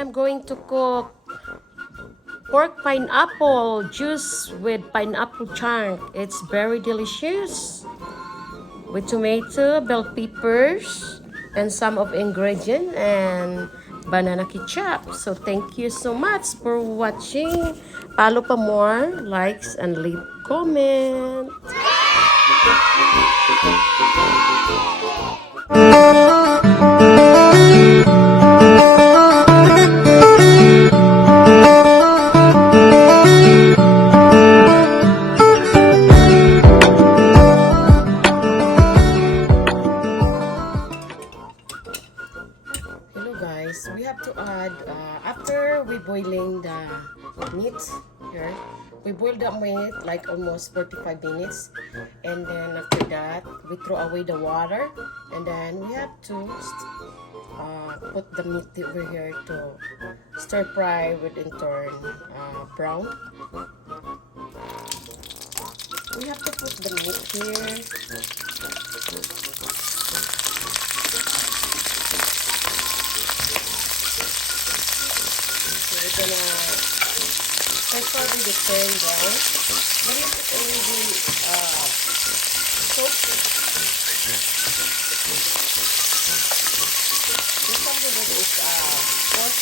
I'm going to cook pork pineapple juice with pineapple chunk. It's very delicious with tomato, bell peppers, and some of ingredient and banana ketchup. So thank you so much for watching. Follow pa more, likes, and leave comment. Hello guys, we have to add, after we boiling the meat here, we boil the meat like almost 45 minutes, and then after that, we throw away the water, and then we have to put the meat over here to stir fry with and turn brown. We have to put the meat here. So we're gonna preferably the turn brown. But if it's already cooked, there's something that is pork.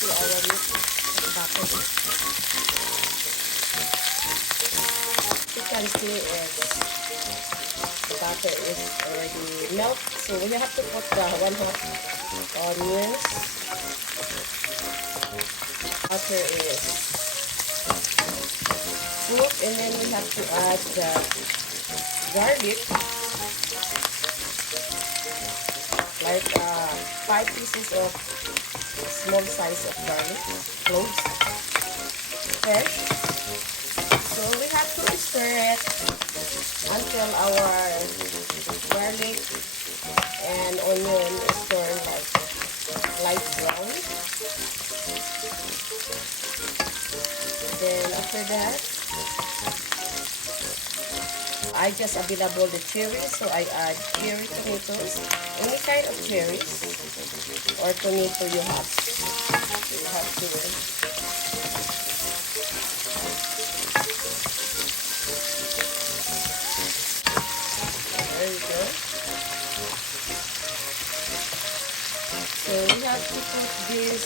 To our meat butter. You can see the butter is already melted, so we have to put the 1/2 onions. Butter is cooked, and then we have to add the garlic, like 5 pieces of small size of garlic, cloves, fresh. So we have to stir it until our garlic and onion is turned like light brown. Then after that, I just available the cherries, so I add cherry tomatoes, any kind of cherries or tomato you have. You have to there you go. So we have to put this.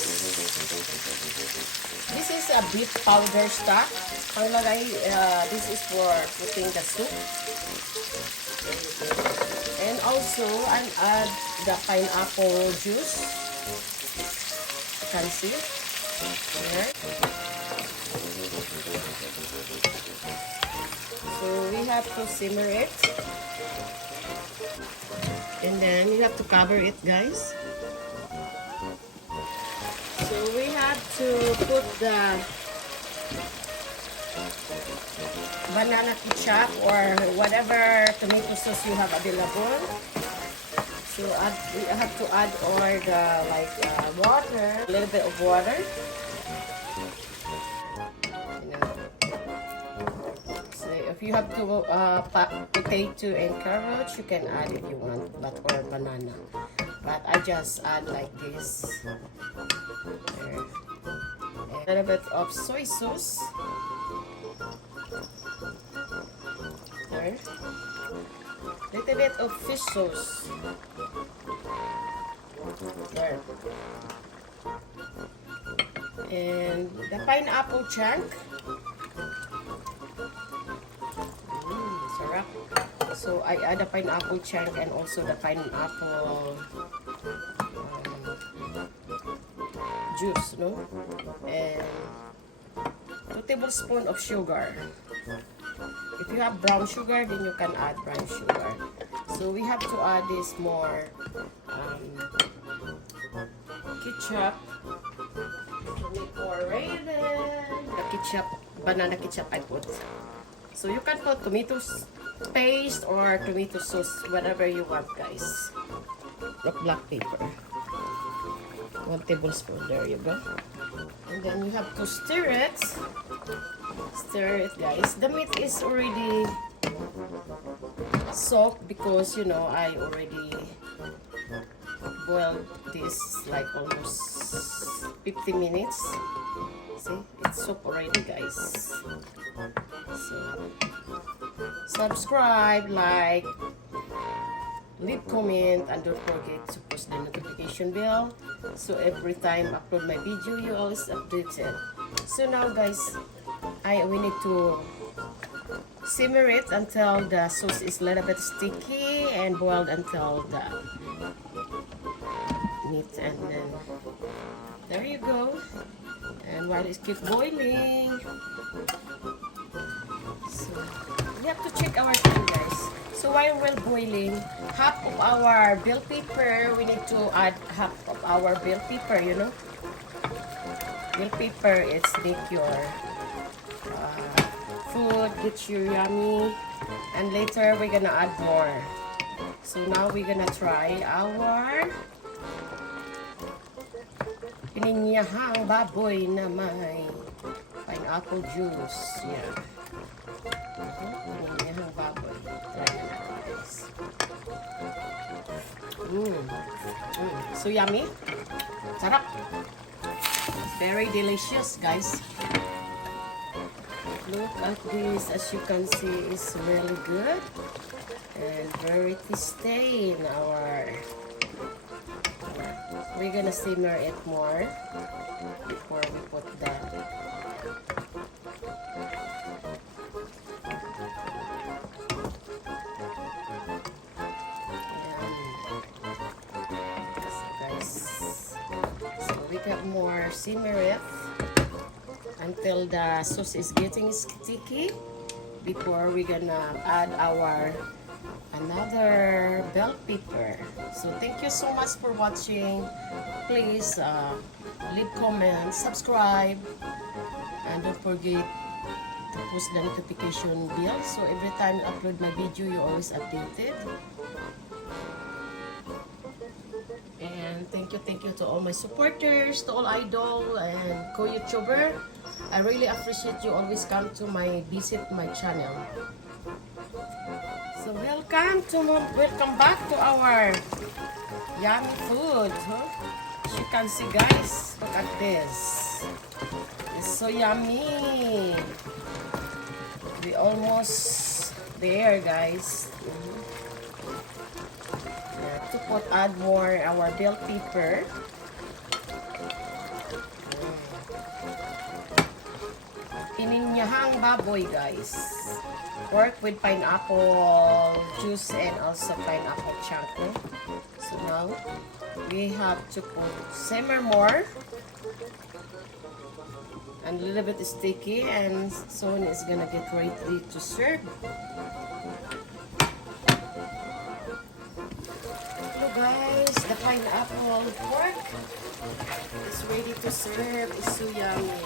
This is a beef powder stock. Ang lagay, this is for putting the soup. And also, I add the pineapple juice. You can see here. So we have to simmer it. And then you have to cover it, guys. So we have to put the banana ketchup or whatever tomato sauce you have available. So we have to add all the water, a little bit of water. So if you have to potato and carrots, you can add if you want, or banana. But I just add like this. There. A little bit of soy sauce. There. Little bit of fish sauce. There. And the pineapple chunk. Sarap. So I add the pineapple chunk and also the pineapple juice, no? And 2 tablespoons of sugar. If you have brown sugar, then you can add brown sugar. So we have to add this more ketchup. The ketchup, banana ketchup I put. So you can put tomatoes paste or tomato sauce, whatever you want, guys. Black pepper. 1 tablespoon. There you go. And then you have to stir it. Stir it, guys. The meat is already soaked because, you know, I already boiled this like almost 50 minutes. See, it's soaked already, guys. So, subscribe, like, leave comment, and don't forget to push the notification bell so every time I upload my video you always updated. So now, guys, we need to simmer it until the sauce is a little bit sticky and boiled until the meat, and then there you go. And while it keeps boiling, so we have to check our time, guys. So while we're boiling, half of our bell pepper, we need to add half of our bell pepper, you know. Bell pepper, it's make your food get you yummy. And later, we're gonna add more. So now we're gonna try our pininyahang baboy na may pineapple juice. Yeah. Pininyahang baboy. Try na natin, guys. So yummy. Sarap. Very delicious, guys. Look at this. As you can see, it's really good and very tasty in our. We're gonna simmer it more before we put the so guys, so we got more simmer it until the sauce is getting sticky before we're gonna add our another bell pepper. So thank you so much for watching. Please leave comments, subscribe, and don't forget to push the notification bell so every time I upload my video you're always updated. And thank you to all my supporters, to all idol and co-YouTuber. I really appreciate you always come to visit my channel. So welcome back to our yummy food. Huh? As you can see, guys, look at this. It's so yummy. We almost there, guys. To add more our bell pepper. Pininyahang baboy, guys. Pork with pineapple juice and also pineapple chunk. So now we have to put simmer more and a little bit sticky, and soon it's gonna get ready to serve. Hello guys, the pineapple pork is ready to serve. It's so yummy.